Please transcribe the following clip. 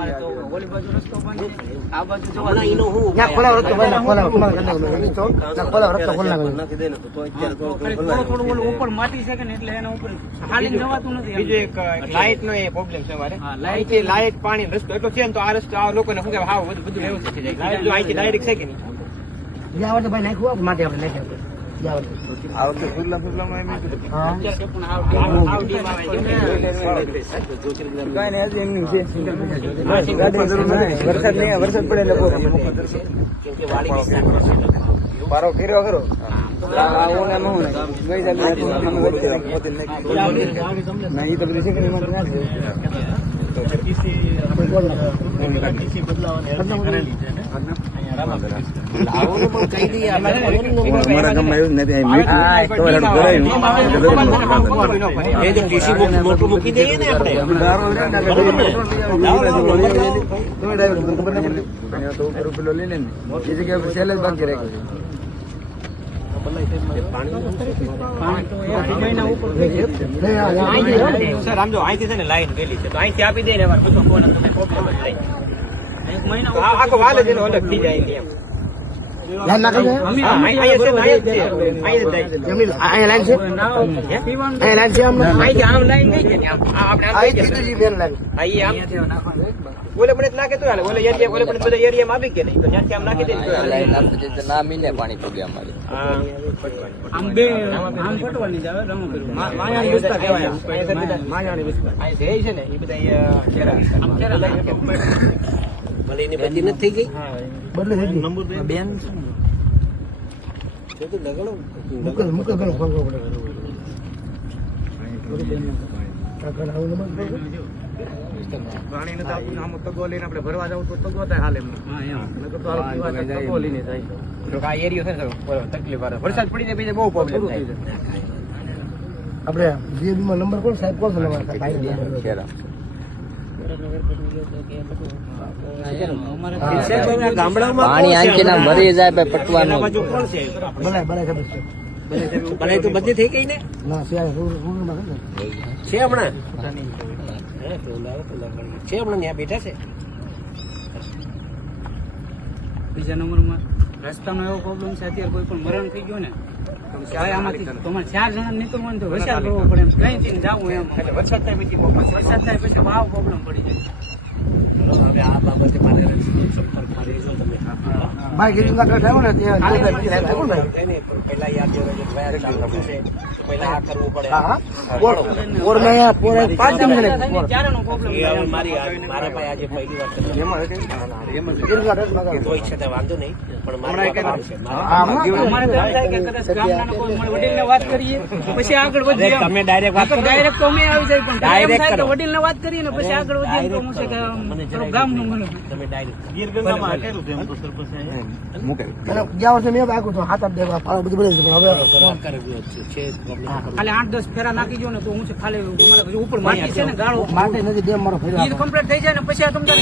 અમારે તો ઓલી બાજુ રસ્તો બંધ છે, આ બાજુ જવા હમણાં એનો હું ત્યાં ખોલાવ રસ્તો બંધ, ખોલાવ રસ્તો ખોલ નાખો. નાખી દે ને તો અત્યારે થોડું ઓલું ઉપર માટી છે કે ને એટલે એના ઉપર હાલીને જવાતું નથી. બીજું એક લાઇટ નો પ્રોબ્લેમ છે અમારે. હા, લાઇટ અહીંથી લાઇટ પાણી રસ્તો એટલો છે ને તો આ રસ્તો આ લોકોને શું કહેવાય, હાવ બધું વ્યવસ્થિત થઈ જાય. જો અહીંથી ડાયરેક્ટ છે કે નહીં, જ્યાં આવડે ભાઈ નાખ્યું હોય, માટી આપણે નાખ્યા આપણે. જ્યાં આવડે. આ વખતે ખુલ્લામાં હા. અત્યારે પણ આવ ડીમ આવે છે ને. કાંઈ નહીં, હજી એમની છે. વરસાદ નહીં, વરસાદ પડે એટલે બહુ કેમ કે વાડી વિસ્તાર પારો ફેરવા કરો. ના એ તો બધું છે કે નહીં, મારા ગામમાં એવું જ નથી. મોટું મૂકી દઈએ ને આપણે. પેલો લઈ લે ને એ જગ્યાએ સેલ જ બાકી રાખ્યો સર આમ જો અહીંથી છે ને લાઈન ગયેલી છે તો અહીંથી આપી દે ને અમારે પૂછો કોણ તમે પ્રોબ્લેમ જ નહીં. એક મહિના આખો વાલ જ એનો અલગ થઈ જાય એમ. લાઈન નાખી દે. હા, અહીંયા છે ને અહીંયા જ છે. અહીંયા જ જાય. જમીન અહીંયા લાઈન છે, અહીંયા લાઈન છે આમ. અહીંથી આમ લાઈન ગઈ કે નહીં? આમ આપણે આમ આ ગઈ કે કીધું નહીં? છે મેન લાઈન. હા, ઈ આમ ઓલે પણ નાખે તો હાલે. ઓલે એરિયા ઓલે પણ બધા એરિયામાં આવી કે નહીં તો ત્યાંથી આમ નાખી દે ને તો હાલે. ના મીને પાણી પૂગે અમારી હા. આમ બે આમ ફટવાની જ આવે રમકડું. માયાણી વિસ્તાર કહેવાય. માયાણી વિસ્તાર આ જે છે ને એ બધા ચેરા વિસ્તાર. આમ ચેરા લાગે. ભલે એની બધી નથી થઈ ગઈ. બદલે થઈ ગઈ. બેન મૂકે ઘણું ફરવું પડે. કાકા આવું નંબર પડે. પાણી નથી આપતું આમ તગો લઈને આપણે ભરવા જાવ તો તગો થાય હાલે. હા એમ. નકર તો હાલ પીવા જાય તગો લઈને જાય. તો આ એરિયો છે ને બરાબર તકલીફ વાળો. વરસાદ પડી જાય પછી બહુ પ્રોબ્લેમ થાય. આપણે જીએબીમાં નંબર કોણ સાહેબ કોણ છે નંબર ભાઈ પાણી આંચીના ભરી જાય ભાઈ પટવાનું બાજુ કોણ છે? બનાય ખબર છે. ભલે તો બધી થઈ ગઈ ને ના સિવાય રૂલમાં છે ને. છે હમણાં છે હમણાં ત્યાં બેઠા છે. બીજા નંબરમાં રસ્તાનો એવો પ્રોબ્લેમ છે, અત્યારે કોઈ પણ મરણ થઈ ગયું ને ભાઈ આમાંથી તમારે 4 જણા નીકળવાનું તો વરસાદ કરવો પડે એમ કઈથી જવું એમ. એટલે વરસાદ થાય પછી વરસાદ થાય પછી ભાવ પ્રોબ્લેમ પડી જાય. હવે આ બાબતે મારે સંપર્કમાં રહેજો તમે. ભાઈ ગિરિંગા આવ્યો ને ત્યાં આવ્યો ને. પહેલા યાદ છે પહેલા આ કરવું પડે. હા ઓર મેં યાર પૂરા 5 दिन से ક્યારેનો પ્રોબ્લેમ એ હવે મારા પાસે આજે પહેલી વાર છે. ગિરિંગા રસમાં તો ઈચ્છા થાય વાંધો નહીં પણ મારે કામ છે. અમારે તો એમ થાય કે કદાચ ગામના કોઈ વડીલને વાત કરીએ પછી આગળ વધીએ. તમે ડાયરેક્ટ વાત કરો. ડાયરેક્ટ તો અમે આવી જાય પણ Direct એમ થાય કરો. કે વડીલને વાત કરીએ ને પછી આગળ વધીએ તો હું છે કે થોડું ગામનું મને તમે ડાયરેક્ટ મૂકે ગયા વર્ષે મેં આખું તો હાથ દેવા પાડો બધું બધું પણ હવે ખાલી 8-10 ફેરા નાખી જો ને તો હું છે ખાલી અમારા ઉપર માટી છે ને ગાળો માટે નથી ડેમ મારો ફેરવા ઈ કમ્પ્લીટ થઈ જાય ને પછી આ તમને